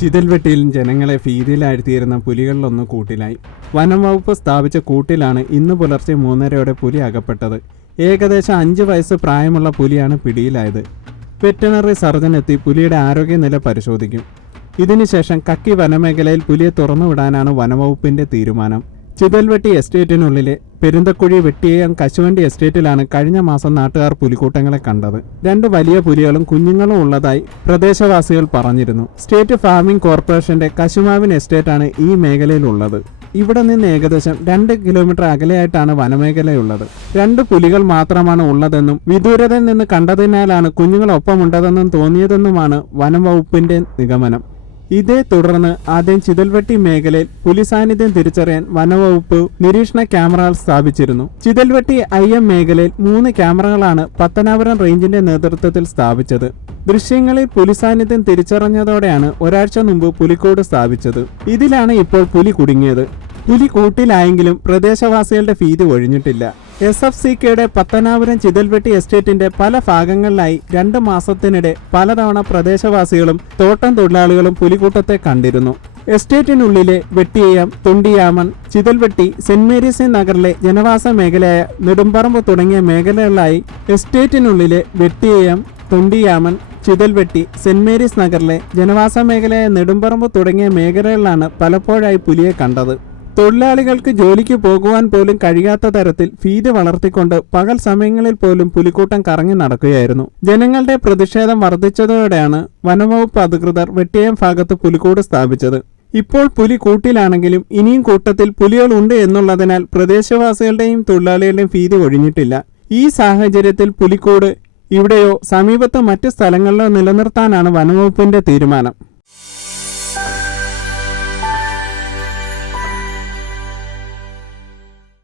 ചിതൽവെട്ടിയിൽ ജനങ്ങളെ ഭീതിയിലാഴ്ത്തിയിരുന്ന പുലികളിലൊന്ന് കൂട്ടിലായി. വനം വകുപ്പ് സ്ഥാപിച്ച കൂട്ടിലാണ് ഇന്ന് പുലർച്ചെ 3:30 പുലി അകപ്പെട്ടത്. ഏകദേശം 5 വയസ്സ് പ്രായമുള്ള പുലിയാണ് പിടിയിലായത്. വെറ്ററിനറി സർജൻ എത്തി പുലിയുടെ ആരോഗ്യനില പരിശോധിക്കും. ഇതിനുശേഷം കക്കി വനമേഖലയിൽ പുലിയെ തുറന്നുവിടാനാണ് വനംവകുപ്പിന്റെ തീരുമാനം. ചിതൽവെട്ടി എസ്റ്റേറ്റിനുള്ളിലെ പെരുന്തക്കുഴി വെട്ടിയേയം കശുവണ്ടി എസ്റ്റേറ്റിലാണ് കഴിഞ്ഞ മാസം നാട്ടുകാർ പുലിക്കൂട്ടങ്ങളെ കണ്ടത്. 2 വലിയ പുലികളും കുഞ്ഞുങ്ങളും ഉള്ളതായി പ്രദേശവാസികൾ പറഞ്ഞിരുന്നു. സ്റ്റേറ്റ് ഫാമിംഗ് കോർപ്പറേഷന്റെ കശുമാവിൻ എസ്റ്റേറ്റാണ് ഈ മേഖലയിലുള്ളത്. ഇവിടെ നിന്ന് ഏകദേശം 2 കിലോമീറ്റർ അകലെയായിട്ടാണ് വനമേഖലയുള്ളത്. 2 പുലികൾ മാത്രമാണ് ഉള്ളതെന്നും വിദൂരതയിൽ നിന്ന് കണ്ടതിനാലാണ് കുഞ്ഞുങ്ങളൊപ്പമുണ്ടതെന്നും തോന്നിയതെന്നുമാണ് വനം വകുപ്പിന്റെ നിഗമനം. ഇതേ തുടർന്ന് ആദ്യം ചിതൽവെട്ടി മേഖലയിൽ പുലി സാന്നിധ്യം തിരിച്ചറിയാൻ വനവകുപ്പ് നിരീക്ഷണ ക്യാമറകൾ സ്ഥാപിച്ചിരുന്നു. ചിതൽവെട്ടി IM മേഖലയിൽ 3 ക്യാമറകളാണ് പത്തനാപുരം റേഞ്ചിന്റെ നേതൃത്വത്തിൽ സ്ഥാപിച്ചത്. ദൃശ്യങ്ങളിൽ പുലി സാന്നിധ്യം തിരിച്ചറിഞ്ഞതോടെയാണ് ഒരാഴ്ച മുമ്പ് പുലിക്കൂട് സ്ഥാപിച്ചത്. ഇതിലാണ് ഇപ്പോൾ പുലി കുടുങ്ങിയത്. പുലി കൂട്ടിലായെങ്കിലും പ്രദേശവാസികളുടെ ഭീതി ഒഴിഞ്ഞിട്ടില്ല. SFCKയുടെ പത്തനാപുരം ചിതൽവെട്ടി എസ്റ്റേറ്റിന്റെ പല ഭാഗങ്ങളിലായി 2 മാസത്തിനിടെ പലതവണ പ്രദേശവാസികളും തോട്ടം തൊഴിലാളികളും പുലിക്കൂട്ടത്തെ കണ്ടിരുന്നു. എസ്റ്റേറ്റിനുള്ളിലെ വെട്ടിയേയം, തുണ്ടിയാമൺ, ചിതൽവെട്ടി, സെന്റ് മേരീസ് നഗറിലെ ജനവാസ മേഖലയായ നെടുമ്പറമ്പ് തുടങ്ങിയ മേഖലകളിലായി എസ്റ്റേറ്റിനുള്ളിലെ വെട്ടിയേയം, തുണ്ടിയാമൺ, ചിതൽവെട്ടി, സെന്റ് മേരീസ് നഗറിലെ ജനവാസ മേഖലയായ നെടുമ്പറമ്പ് തുടങ്ങിയ മേഖലകളിലാണ് പലപ്പോഴായി പുലിയെ കണ്ടത്. തൊഴിലാളികൾക്ക് ജോലിക്ക് പോകുവാൻ പോലും കഴിയാത്ത തരത്തിൽ ഭീതി വളർത്തിക്കൊണ്ട് പകൽ സമയങ്ങളിൽ പോലും പുലിക്കൂട്ടം കറങ്ങി നടക്കുകയായിരുന്നു. ജനങ്ങളുടെ പ്രതിഷേധം വർദ്ധിച്ചതോടെയാണ് വനംവകുപ്പ് അധികൃതർ വെട്ടിയേയം ഭാഗത്ത് പുലിക്കൂട് സ്ഥാപിച്ചത്. ഇപ്പോൾ പുലി കൂട്ടിലാണെങ്കിലും ഇനിയും കൂട്ടത്തിൽ പുലികളുണ്ട് എന്നുള്ളതിനാൽ പ്രദേശവാസികളുടെയും തൊഴിലാളികളുടെയും ഭീതി ഒഴിഞ്ഞിട്ടില്ല. ഈ സാഹചര്യത്തിൽ പുലിക്കൂട് ഇവിടെയോ സമീപത്ത് മറ്റു സ്ഥലങ്ങളിലോ നിലനിർത്താനാണ് വനംവകുപ്പിന്റെ തീരുമാനം.